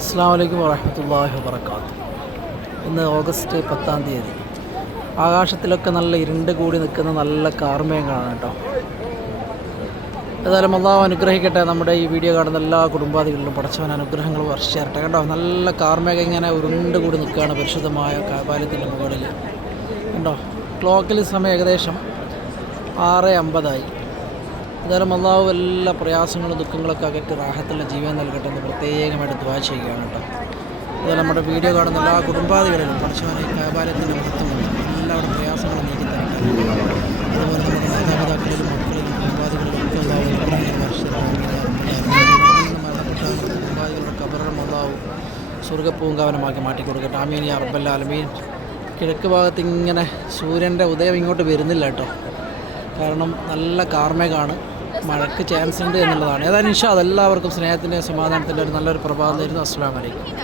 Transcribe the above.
അസ്സാം വലൈക്കും വാഹമത്തല്ലാഹി വാബർക്കാത്തു ഇന്ന് ഓഗസ്റ്റ് പത്താം തീയതി. ആകാശത്തിലൊക്കെ നല്ല ഇരുണ്ട് കൂടി നിൽക്കുന്ന നല്ല കാർമേഘങ്ങളാണ് കേട്ടോ. ഏതായാലും അള്ളാഹു അനുഗ്രഹിക്കട്ടെ. നമ്മുടെ ഈ വീഡിയോ കാണുന്ന എല്ലാ കുടുംബാദികളിലും പഠിച്ചവൻ അനുഗ്രഹങ്ങൾ വർഷിച്ചേരട്ടെ. കേട്ടോ നല്ല കാർമേഘം ഇങ്ങനെ ഉരുണ്ട് കൂടി നിൽക്കുകയാണ് പരിശുദ്ധമായ കാപാലത്തിന്റെ മുകളിൽ. കണ്ടോ? ക്ലോക്കിൽ സമയം ഏകദേശം ആറ് അമ്പതായി. എന്തായാലും അള്ളാഹു എല്ലാ പ്രയാസങ്ങളും ദുഃഖങ്ങളൊക്കെ അകറ്റി റാഹത്തുള്ള ജീവൻ നൽകട്ടെ എന്ന് പ്രത്യേകമായിട്ട് ദ്വാ ചെയ്യുകയാണ് കേട്ടോ. അതുപോലെ നമ്മുടെ വീഡിയോ കാണുന്ന എല്ലാ കുടുംബാദികളിലും പഠിച്ചവനെ വ്യാപാരത്തിന്റെ മഹത്വമുണ്ട് എല്ലാവരുടെ പ്രയാസങ്ങളും നീക്കി തരട്ടെ. അതുപോലെ നമ്മുടെ മാതാപിതാക്കളിലും മക്കളിലും കുടുംബാദികളിലും ഒക്കെ കുടുംബാധികളുടെ മരണപ്പെട്ട കുടുംബാദികളുടെ കബറും അള്ളാഹു സ്വർഗപ്പൂങ്കാവനമാക്കി മാറ്റിക്കൊടുക്കട്ടെ. ആമീൻ റബ്ബൽ ആലമീൻ. കിഴക്ക് ഭാഗത്ത് ഇങ്ങനെ സൂര്യന്റെ ഉദയം ഇങ്ങോട്ട് വരുന്നില്ല കേട്ടോ. കാരണം നല്ല കാർമേഘാണ് മഴയ്ക്ക് ചാൻസ് ഉണ്ട് എന്നുള്ളതാണ്. ഏതായാലും ഇൻഷാ അതെല്ലാവർക്കും സ്നേഹത്തിന്റെ സമാധാനത്തിന്റെ ഒരു നല്ലൊരു പ്രഭാതം തരുന്നു. അസ്സാം വലൈക്കും